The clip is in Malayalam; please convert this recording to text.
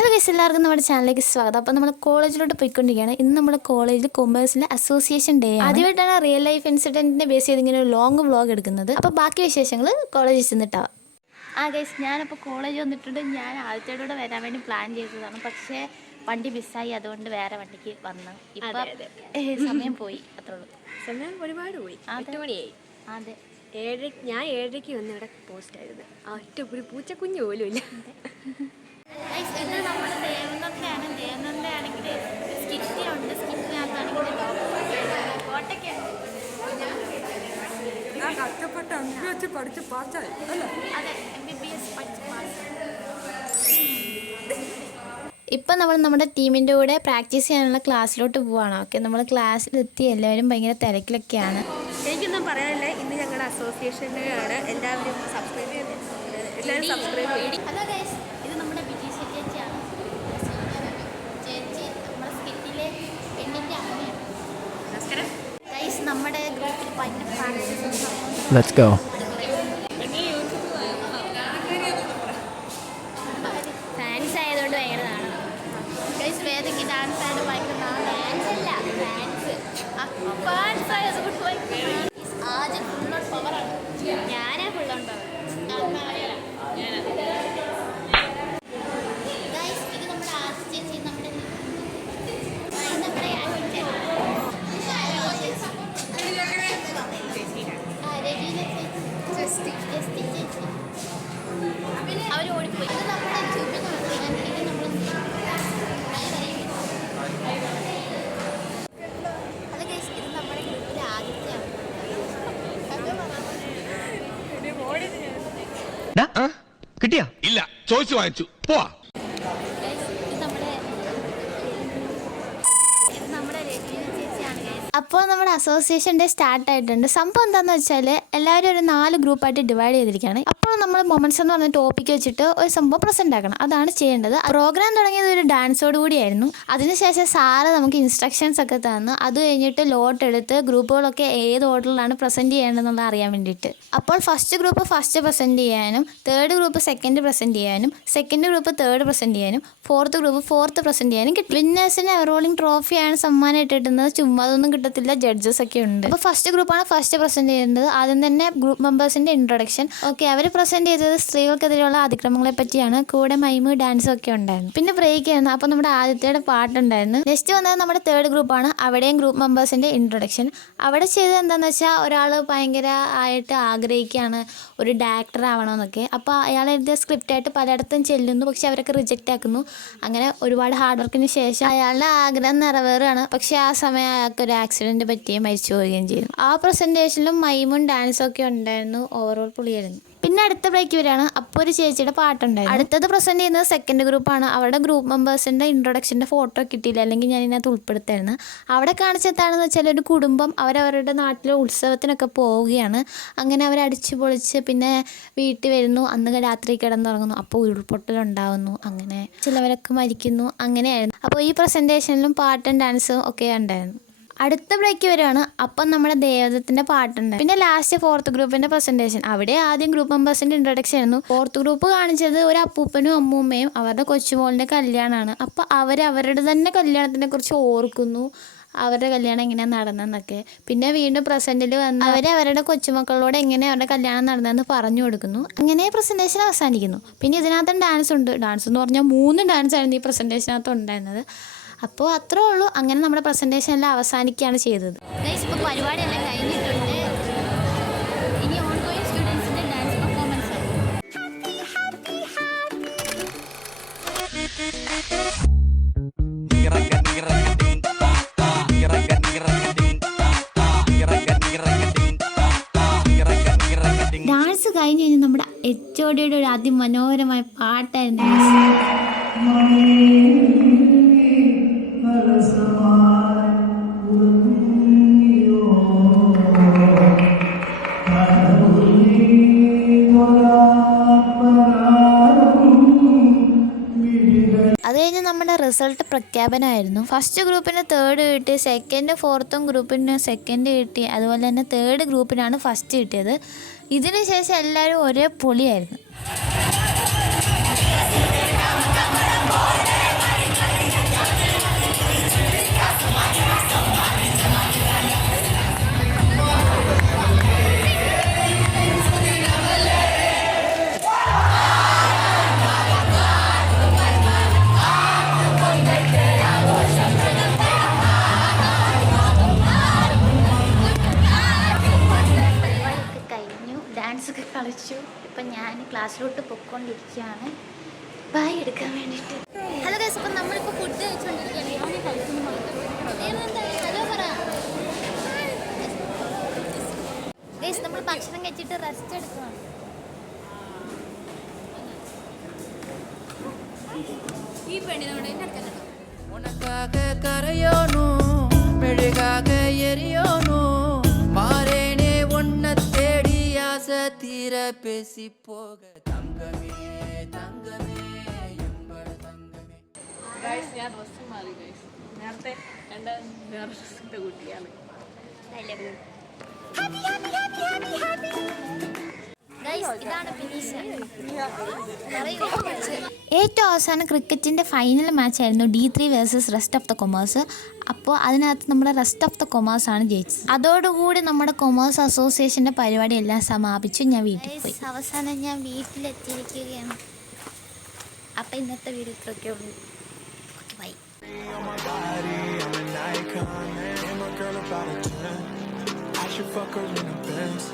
ഹലോ ഗൈസ്, എല്ലാവർക്കും നമ്മുടെ ചാനലിലേക്ക് സ്വാഗതം. അപ്പോൾ നമ്മൾ കോളേജിലോട്ട് പോയിക്കൊണ്ടിരിക്കുകയാണ്. ഇന്ന് നമ്മുടെ കോളേജിൽ കൊമേഴ്സിലെ അസോസിയേഷൻ ഡേ ആണ്. ആദ്യമായിട്ടാണ് റിയൽ ലൈഫ് ഇൻസിഡൻറ്റിനെ ബേസ് ചെയ്ത് ഇങ്ങനെ ഒരു ലോങ് വ്ളോഗ് എടുക്കുന്നത്. അപ്പോൾ ബാക്കി വിശേഷങ്ങൾ കോളേജിൽ ചെന്നിട്ടാവാം. ഗൈസ്, ഞാനപ്പോൾ കോളേജ് വന്നിട്ടുണ്ട്. ഞാൻ ആദ്യത്തോടെ വരാൻ വേണ്ടി പ്ലാൻ ചെയ്തതാണ്, പക്ഷേ വണ്ടി മിസ്സായി. അതുകൊണ്ട് വേറെ വണ്ടിക്ക് വന്നു. ഇപ്പം സമയം പോയി, അത്രേ ഉള്ളൂ. സമയം ഒരുപാട് പോയി. 8 മണിയായി. അതെ, ഞാൻ 7:30 വന്ന് ഇവിടെ പോസ്റ്റ് ആയിരുന്നു. ഒറ്റ ഒരു പൂച്ചക്കുഞ്ഞ് പോലും ഇല്ല. ഇത് നമ്മുടെ ദേവനൊക്കെയാണ്. ദേവനന്റെ ആണെങ്കിൽ സ്കിറ്റിലുണ്ട്. സ്കിറ്റിനകത്താണെങ്കിൽ അതെ, MBBS പഠിച്ച് പാസ്. ഇപ്പം നമ്മൾ നമ്മുടെ ടീമിൻ്റെ കൂടെ പ്രാക്ടീസ് ചെയ്യാനുള്ള ക്ലാസ്സിലോട്ട് പോവാണ്. ഓക്കെ, നമ്മൾ ക്ലാസ്സിലെത്തി. എല്ലാവരും ഭയങ്കര തിരക്കിലൊക്കെയാണ്. എനിക്കൊന്നും പറയാനില്ല. ഇന്ന് ഞങ്ങളുടെ അസോസിയേഷനിലാണ്. എല്ലാവരും സബ്സ്ക്രൈബ് ചെയ്യും. ഹലോ ഗൈസ്, ഇത് നമ്മുടെ ബിജി ചേച്ചിയാണ്. ചേച്ചി നമ്മുടെ സ്കിറ്റിലെ പെണ്ണിൻ്റെ അമ്മയാണ്. നമസ്കാരം ഗൈസ്, നമ്മുടെ ഗ്രൂപ്പിൽ ഭയങ്കര പ്രാക്ടീസ്. Let's go. ഫാൻസ് ആയതുകൊണ്ട് ഭയങ്കര നാണ്. ഗൈസ്, വേദയ്ക്ക് ഡാൻസ് ആയിട്ട് ഭയങ്കര ഡാൻസ് അല്ല, ഫാൻസ് ആയതുകൊണ്ട് ആദ്യം ഫുൾ ഓൺ പവറാണ്. ഞാനാ ഫുൾ ഓൺ പവർ. ഗൈസ്, ഇത് നമ്മുടെ ആദ്യ ചേച്ചി, നമ്മുടെ അവർ ഓടിപ്പോയി. ഇത് നമ്മുടെ ചുമ്പിൽ അത് ഗൈസ്, ഇത് നമ്മുടെ ഗ്രൂപ്പിലെ ആദ്യത്തെയാണ്. കിട്ടിയാ? ഇല്ല, ചോദിച്ചു വാങ്ങിച്ചു പോവാ. അപ്പോൾ നമ്മുടെ അസോസിയേഷൻ ഡേ സ്റ്റാർട്ട് ആയിട്ടുണ്ട്. സംഭവം എന്താണെന്ന് വെച്ചാൽ എല്ലാവരും ഒരു 4 ഗ്രൂപ്പായിട്ട് ഡിവൈഡ് ചെയ്തിരിക്കുകയാണ്. അപ്പോൾ നമ്മൾ മൊമെന്റ്സ് എന്ന് പറഞ്ഞ ടോപ്പിക്ക് വെച്ചിട്ട് ഒരു സംഭവം പ്രസന്റ് ആക്കണം. അതാണ് ചെയ്യേണ്ടത്. പ്രോഗ്രാം തുടങ്ങിയത് ഒരു ഡാൻസോട് കൂടിയായിരുന്നു. അതിനുശേഷം സാറ് നമുക്ക് ഇൻസ്ട്രക്ഷൻസ് ഒക്കെ തന്നു. അത് കഴിഞ്ഞിട്ട് ലോട്ട് എടുത്ത് ഗ്രൂപ്പുകളൊക്കെ ഏത് ഓർഡറിലാണ് പ്രസന്റ് ചെയ്യേണ്ടതെന്നുള്ളത് അറിയാൻ വേണ്ടിയിട്ട്. അപ്പോൾ ഫസ്റ്റ് ഗ്രൂപ്പ് ഫസ്റ്റ് പ്രസന്റ് ചെയ്യാനും, തേർഡ് ഗ്രൂപ്പ് സെക്കൻഡ് പ്രസന്റ് ചെയ്യാനും, സെക്കൻഡ് ഗ്രൂപ്പ് തേർഡ് പ്രസന്റ് ചെയ്യാനും, ഫോർത്ത് ഗ്രൂപ്പ് ഫോർത്ത് പ്രസന്റ് ചെയ്യാനും കിട്ടും. വിന്നേഴ്സിന് എവറോളിംഗ് ട്രോഫിയാണ് സമ്മാനമായിട്ട് കിട്ടുന്നത്. ചുമ്മാ അതൊന്നും കിട്ടത്തില്ല, ജഡ്ജസ് ഒക്കെ ഉണ്ട്. അപ്പോൾ ഫസ്റ്റ് ഗ്രൂപ്പാണ് ഫസ്റ്റ് പ്രസന്റ് ചെയ്യുന്നത്. ആദ്യം തന്നെ ഗ്രൂപ്പ് മെമ്പേഴ്സിന്റെ ഇൻട്രൊഡക്ഷൻ. ഓക്കെ, അവർ പ്രസന്റ് ചെയ്തത് സ്ത്രീകൾക്കെതിരെയുള്ള അതിക്രമങ്ങളെ പറ്റിയാണ്. കൂടെ മൈമ് ഡാൻസും ഒക്കെ ഉണ്ടായിരുന്നു. പിന്നെ ബ്രേക്ക് ആയിരുന്നു. അപ്പോൾ നമ്മുടെ ആദ്യത്തെ പാട്ടുണ്ടായിരുന്നു. നെക്സ്റ്റ് വന്നത് നമ്മുടെ തേർഡ് ഗ്രൂപ്പാണ്. അവിടെയും ഗ്രൂപ്പ് മെമ്പേഴ്സിന്റെ ഇൻട്രൊഡക്ഷൻ. അവിടെ ചെയ്തത് എന്താണെന്ന് വെച്ചാൽ, ഒരാൾ ഭയങ്കര ആയിട്ട് ആഗ്രഹിക്കുകയാണ് ഒരു ഡയറക്ടർ ആവണമെന്നൊക്കെ. അപ്പോൾ അയാൾ എഴുതിയ സ്ക്രിപ്റ്റായിട്ട് പലയിടത്തും ചെല്ലുന്നു, പക്ഷെ അവരൊക്കെ റിജക്റ്റ് ആക്കുന്നു. അങ്ങനെ ഒരുപാട് ഹാർഡ് വർക്കിന് ശേഷം അയാളുടെ ആഗ്രഹം നിറവേറുകയാണ്. പക്ഷെ ആ സമയം അയാൾക്ക് ഒരു ആക്സിഡന്റ് പറ്റി മരിച്ചു പോവുകയും ചെയ്യുന്നു. ആ പ്രസന്റേഷനിലും മൈമും ഡാൻസും ഒക്കെ ഉണ്ടായിരുന്നു. ഓവറോൾ പൊളിയായിരുന്നു. പിന്നെ അടുത്ത ബ്രേക്ക് വരെയാണ്. അപ്പോൾ ഒരു ചേച്ചിയുടെ പാട്ടുണ്ടായിരുന്നു. അടുത്തത് പ്രസന്റ് ചെയ്യുന്നത് സെക്കൻഡ് ഗ്രൂപ്പാണ്. അവരുടെ ഗ്രൂപ്പ് മെമ്പേഴ്സിന്റെ ഇൻട്രൊഡക്ഷന്റെ ഫോട്ടോ കിട്ടിയില്ല, അല്ലെങ്കിൽ ഞാൻ ഇതിനകത്ത് ഉൾപ്പെടുത്തായിരുന്നു. അവിടെ കാണിച്ചെത്താണെന്ന് വെച്ചാൽ ഒരു കുടുംബം അവരവരുടെ നാട്ടിലെ ഉത്സവത്തിനൊക്കെ പോവുകയാണ്. അങ്ങനെ അവർ അടിച്ചു പൊളിച്ച് പിന്നെ വീട്ടിൽ വരുന്നു. അന്ന് രാത്രി കിടന്നുറങ്ങുന്നു. അപ്പോൾ ഉരുൾപൊട്ടലുണ്ടാവുന്നു. അങ്ങനെ ചിലവരൊക്കെ മരിക്കുന്നു. അങ്ങനെയായിരുന്നു. അപ്പോൾ ഈ പ്രസന്റേഷനിലും പാട്ടും ഡാൻസും ഒക്കെ ഉണ്ടായിരുന്നു. അടുത്ത ബ്രേക്ക് വരുവാണ്. അപ്പം നമ്മുടെ ദേവതത്തിൻ്റെ പാട്ടുണ്ട്. പിന്നെ ലാസ്റ്റ് ഫോർത്ത് ഗ്രൂപ്പിൻ്റെ പ്രസൻറ്റേഷൻ. അവിടെ ആദ്യം ഗ്രൂപ്പ് മെമ്പേഴ്സിൻ്റെ ഇൻട്രൊഡക്ഷൻ ആയിരുന്നു. ഫോർത്ത് ഗ്രൂപ്പ് കാണിച്ചത് ഒരു അപ്പൂപ്പനും അമ്മൂമ്മയും അവരുടെ കൊച്ചുമോളിൻ്റെ കല്യാണമാണ്. അപ്പോൾ അവരുടെ തന്നെ കല്യാണത്തിനെ കുറിച്ച് ഓർക്കുന്നു, അവരുടെ കല്യാണം എങ്ങനെയാണ് നടന്നതെന്നൊക്കെ. പിന്നെ വീണ്ടും പ്രസൻറ്റിൽ വന്ന് അവരുടെ കൊച്ചുമക്കളോട് എങ്ങനെ അവരുടെ കല്യാണം നടന്നതെന്ന് പറഞ്ഞു കൊടുക്കുന്നു. അങ്ങനെ പ്രസൻറ്റേഷൻ അവസാനിക്കുന്നു. പിന്നെ ഇതിനകത്തും ഡാൻസ് ഉണ്ട്. ഡാൻസ് എന്ന് പറഞ്ഞാൽ 3 ഡാൻസ് ആയിരുന്നു ഈ പ്രസൻറ്റേഷനകത്ത് ഉണ്ടായിരുന്നത്. അപ്പോൾ അത്രേ ഉള്ളൂ. അങ്ങനെ നമ്മുടെ പ്രസൻറ്റേഷൻ എല്ലാം അവസാനിക്കുകയാണ് ചെയ്തത്. ഇപ്പോൾ പരിപാടിയെല്ലാം കഴിഞ്ഞിട്ടുണ്ട്. ഇനി ഓൺഗോയിങ് സ്റ്റുഡൻസിൻ്റെ ഡാൻസ് പെർഫോമൻസ് ആണ്. ഡാൻസ് കഴിഞ്ഞ് കഴിഞ്ഞ് നമ്മുടെ HOD ഒരു അതിമനോഹരമായ പാട്ടായിരുന്നു. അത് കഴിഞ്ഞ് നമ്മുടെ റിസൾട്ട് പ്രഖ്യാപനമായിരുന്നു. ഫസ്റ്റ് ഗ്രൂപ്പിന് തേർഡ് കിട്ടി, സെക്കൻഡ് ഫോർത്തും ഗ്രൂപ്പിന് സെക്കൻഡ് കിട്ടി, അതുപോലെ തന്നെ തേർഡ് ഗ്രൂപ്പിനാണ് ഫസ്റ്റ് കിട്ടിയത്. ഇതിന് ശേഷം എല്ലാവരും ഒരേ പൊളിയായിരുന്നു. പോയിക്കൊണ്ടിരിക്കുകയാണ് ബായ് എടുക്കാൻ വേണ്ടിയിട്ട്. ഹലോ ഗൈസ്, അപ്പം നമ്മളിപ്പോൾ ഫുഡ് കഴിച്ചുകൊണ്ടിരിക്കുകയാണ്. ഹലോ പറ ഗൈസ്, നമ്മൾ ഭക്ഷണം കഴിച്ചിട്ട് റെസ്റ്റ് എടുക്കുകയാണ്. ഈ പെണ്ണിനോട് உனக்காக கரையோனும் மெழுகாக எரியோனும் மாறேனே உன்னை தேடி ஆசை தீர பேசி போக தங்கமே தங்கமே எம்பட தங்கமே. ഞാൻ ഡ്രസ്സ് മാറി ഗൈസ്. നേരത്തെ എൻ്റെ വേറെ ഡ്രസ്സിൻ്റെ കുട്ടിയാണ്. ഏറ്റവും അവസാനം ക്രിക്കറ്റിൻ്റെ ഫൈനൽ മാച്ചായിരുന്നു D3 versus rest of the commerce. അപ്പോൾ അതിനകത്ത് നമ്മുടെ റെസ്റ്റ് ഓഫ് ദ കൊമേഴ്സ് ആണ് ജയിച്ചത്. അതോടുകൂടി നമ്മുടെ കൊമേഴ്സ് അസോസിയേഷൻ്റെ പരിപാടി എല്ലാം സമാപിച്ചു. ഞാൻ വീട്ടിൽ പോയി. അവസാനം ഞാൻ വീട്ടിലെത്തിയിരിക്കുകയാണ്. അപ്പം ഇന്നത്തെ വീഡിയോ ഇത്രയൊക്കെ ഉള്ളൂ. By. I should fuck her in a Benz.